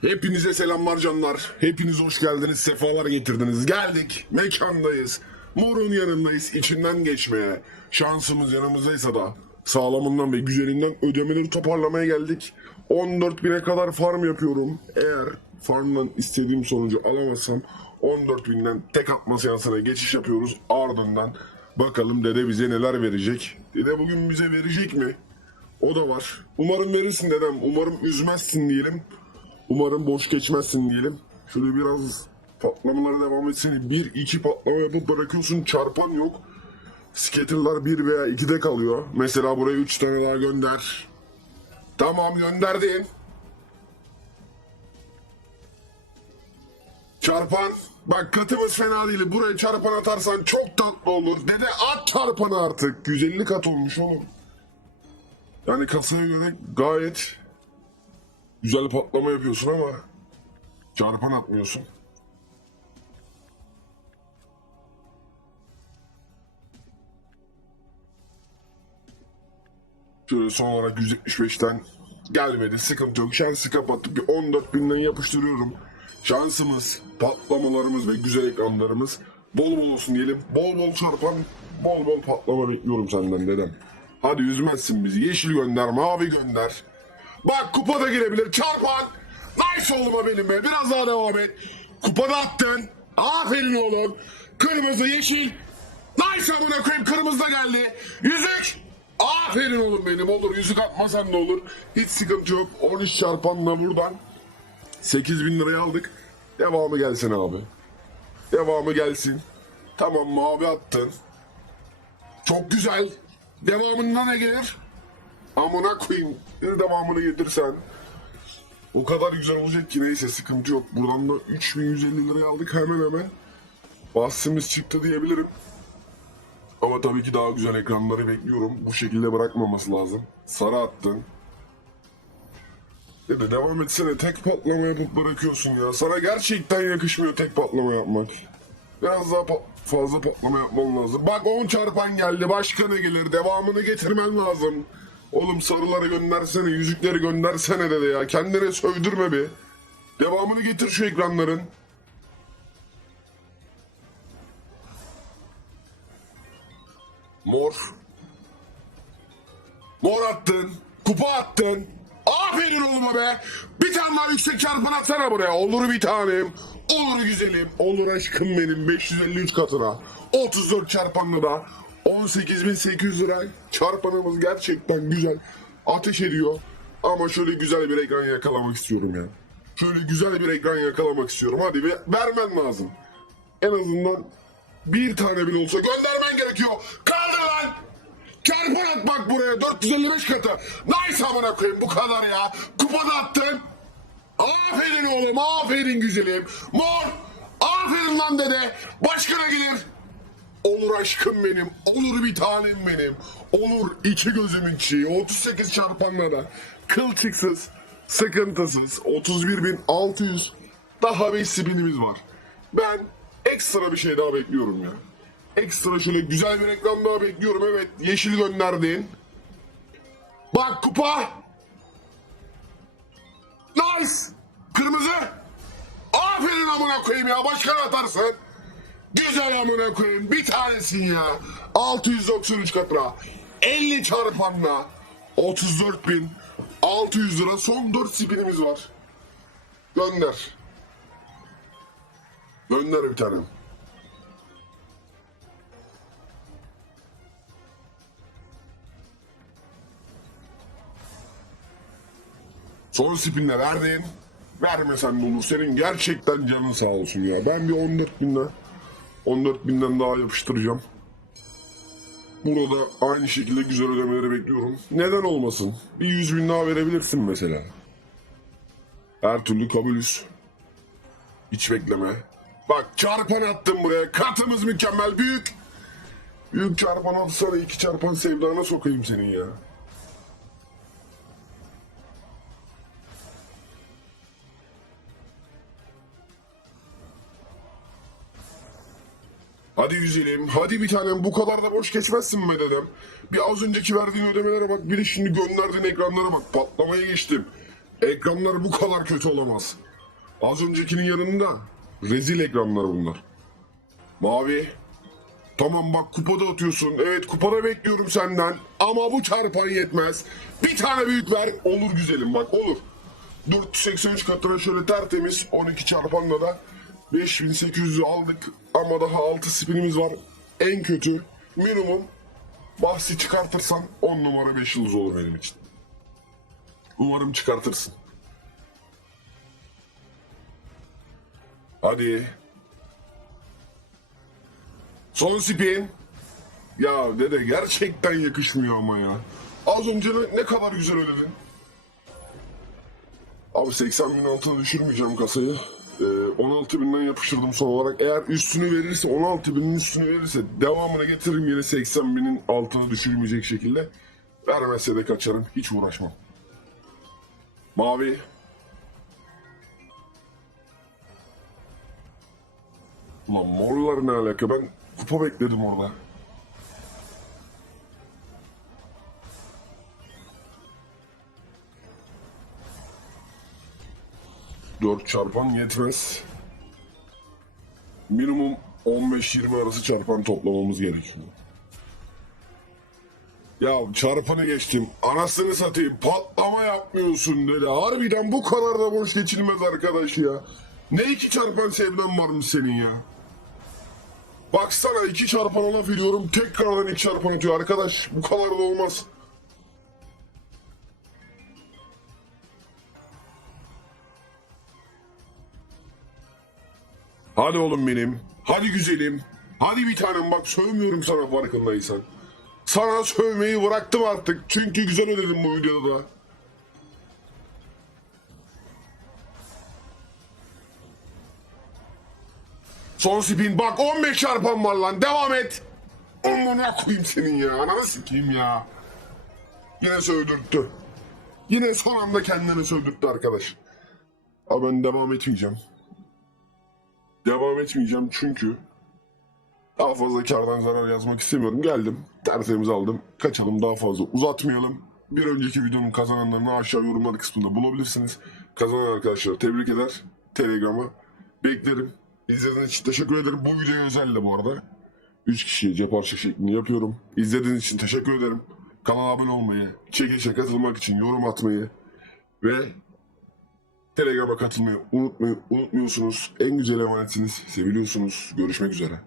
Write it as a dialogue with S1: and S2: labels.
S1: Hepinize selamlar canlar. Hepiniz hoş geldiniz, sefalar getirdiniz. Geldik, mekandayız. Morun yanındayız, içinden geçmeye. Şansımız yanımızdaysa da sağlamından ve güzelinden ödemeleri toparlamaya geldik. 14 bine kadar farm yapıyorum. Eğer farmdan istediğim sonucu alamazsam 14 binden tek atma seansına geçiş yapıyoruz. Ardından bakalım dede bize neler verecek. Dede bugün bize verecek mi? O da var. Umarım verirsin dedem. Umarım üzmezsin diyelim. Umarım boş geçmezsin diyelim. Şöyle biraz patlamalara devam etsin. Bir iki patlama yapıp bırakıyorsun çarpan yok. Scatter'lar 1 veya 2'de kalıyor. Mesela buraya 3 tane daha gönder. Tamam gönderdin. Çarpan. Bak katımız fena değil. Buraya çarpan atarsan çok tatlı olur. Dede at çarpanı artık. 150 kat olmuş oğlum. Yani kasaya göre gayet güzel patlama yapıyorsun ama çarpan atmıyorsun. Şöyle son olarak 175'ten gelmedi. Sıkıntı yok. Şansı kapattık. Bir 14 binden yapıştırıyorum. Şansımız, patlamalarımız ve güzel ekranlarımız bol bol olsun diyelim. Bol bol çarpan, bol bol patlama bekliyorum senden dedem. Hadi üzmezsin bizi. Yeşil gönder, mavi gönder. Bak kupa da girebilir. Çarpan. Nice oğluma benim be. Biraz daha devam et. Kupada attın. Aferin oğlum. Kırmızı, yeşil. Nice amına koyayım. Kırmızı da geldi. Yüzük. Aferin oğlum benim. Olur. Yüzük atmasan da olur. Hiç sıkıntı yok. 13 çarpanla buradan 8 bin liraya aldık. Devamı gelsin abi. Devamı gelsin. Tamam mavi attın. Çok güzel. Devamında ne gelir? Amına koyayım. Bir devamını getirsen. O kadar güzel olacak ki neyse sıkıntı yok. Buradan da 3150 liraya aldık hemen hemen. Bahsimiz çıktı diyebilirim. Ama tabii ki daha güzel ekranları bekliyorum. Bu şekilde bırakmaması lazım. Sarı attın. Ya da devam etsene tek patlama yapıp bırakıyorsun ya. Sana gerçekten yakışmıyor tek patlama yapmak. Biraz daha pa- fazla patlama yapman lazım. Bak 10 çarpan geldi. Başka ne gelir? Devamını getirmen lazım. Oğlum sarıları göndersene, yüzükleri göndersene dedi ya. Kendine sövdürme bir. Devamını getir şu ekranların. Mor. Mor attın. Kupa attın. Aferin oğluma be. Bir tane daha yüksek çarpan atsana buraya. Olur bir tanem. Olur güzelim. Olur aşkım benim. 553 katına. 34 çarpanlı da. 18.800 lira. Çarpanımız gerçekten güzel. Ateş ediyor. Ama şöyle güzel bir ekran yakalamak istiyorum ya. Şöyle güzel bir ekran yakalamak istiyorum. Hadi bir vermen lazım. En azından bir tane bile olsa göndermen gerekiyor. Kaldır lan. Çarpın at bak buraya 455 katı. Nice amına koyayım bu kadar ya. Kupada attın. Aferin oğlum aferin güzelim. Mor. Aferin lan dede. Başka ne gelir? Olur aşkım benim. Olur bir tanem benim. Olur iki gözümün çiğ. 38 çarpanla da. Kılçıksız. Sıkıntısız. 31.600. Daha 5 spinimiz var. Ben ekstra bir şey daha bekliyorum ya. Ekstra şöyle güzel bir reklam daha bekliyorum. Evet yeşil gönderdin. Bak kupa. Nice. Kırmızı. Aferin amına koyayım ya. Başkan atarsın. Güzel amına koyayım. Bir tanesin ya. 693 katına. 50 çarpanla. 34 bin. 600 lira. Son 4 spinimiz var. Gönder. Gönder bir tane. Son spinle verdin. Vermesen de olur. Senin gerçekten canın sağ olsun ya. Ben bir 14 binle 14 binden daha yapıştıracağım. Burada aynı şekilde güzel ödemeleri bekliyorum. Neden olmasın? Bir 100 bin daha verebilirsin mesela. Her türlü kabulüz. Hiç bekleme. Bak çarpan attım buraya. Katımız mükemmel. Büyük. Büyük çarpan atsana iki çarpan sevdana sokayım senin ya. Hadi yüzelim. Hadi bir tanem bu kadar da boş geçmezsin be dedem. Bir az önceki verdiğin ödemelere bak. Bir de şimdi gönderdiğin ekranlara bak. Patlamaya geçtim. Ekranlar bu kadar kötü olamaz. Az öncekinin yanında. Rezil ekranlar bunlar. Mavi. Tamam bak kupada atıyorsun. Evet kupada bekliyorum senden. Ama bu çarpan yetmez. Bir tane büyük ver. Olur güzelim bak olur. 483 katına şöyle tertemiz 12 çarpanla da 5800'ü aldık. Ama daha 6 spinimiz var. En kötü minimum bahsi çıkartırsan 10 numara 5 yıldız olur benim için. Umarım çıkartırsın. Hadi. Son spin. Ya dede gerçekten yakışmıyor ama ya. Az önce ne, kadar güzel ödedin. Abi 80 bin altına düşürmeyeceğim kasayı. Ee, 16 binden yapıştırdım son olarak. Eğer üstünü verirse 16 binin üstünü verirse devamını getiririm yine 80 binin altına düşürmeyecek şekilde. Vermezse de kaçarım. Hiç uğraşmam. Mavi. Ulan morlar ne alaka? Ben kupa bekledim orada. Dört çarpan yetmez. Minimum 15-20 arası çarpan toplamamız gerekiyor. Ya çarpanı geçtim. Anasını satayım. Patlama yapmıyorsun dedi. Harbiden bu kadar da boş geçilmez arkadaş ya. Ne iki çarpan sevdan varmış senin ya. Baksana iki çarpan laf veriyorum. Tekrardan iki çarpan atıyor arkadaş. Bu kadar da olmaz. Hadi oğlum benim. Hadi güzelim. Hadi bir tanem bak sövmüyorum sana farkındaysan. Sana sövmeyi bıraktım artık. Çünkü güzel ödedim bu videoda da. Son spin bak 15 çarpan var lan devam et. Amına koyayım senin ya. Ananı sikeyim ya. Yine sövdürttü. Yine son anda kendini sövdürttü arkadaş. Ama ben devam etmeyeceğim. Devam etmeyeceğim çünkü daha fazla kardan zarar yazmak istemiyorum. Geldim, tertemiz aldım. Kaçalım daha fazla uzatmayalım. Bir önceki videonun kazananlarını aşağı yorumlar kısmında bulabilirsiniz. Kazanan arkadaşlar tebrik eder. Telegram'a beklerim. İzlediğiniz için teşekkür ederim. Bu video özelle bu arada. 3 kişiye cep harçlık şeklinde yapıyorum. İzlediğiniz için teşekkür ederim. Kanala abone olmayı, çekilişe katılmak için yorum atmayı ve Telegram'a katılmayı unutmayın, unutmuyorsunuz. En güzel emanetiniz. Seviliyorsunuz. Görüşmek üzere.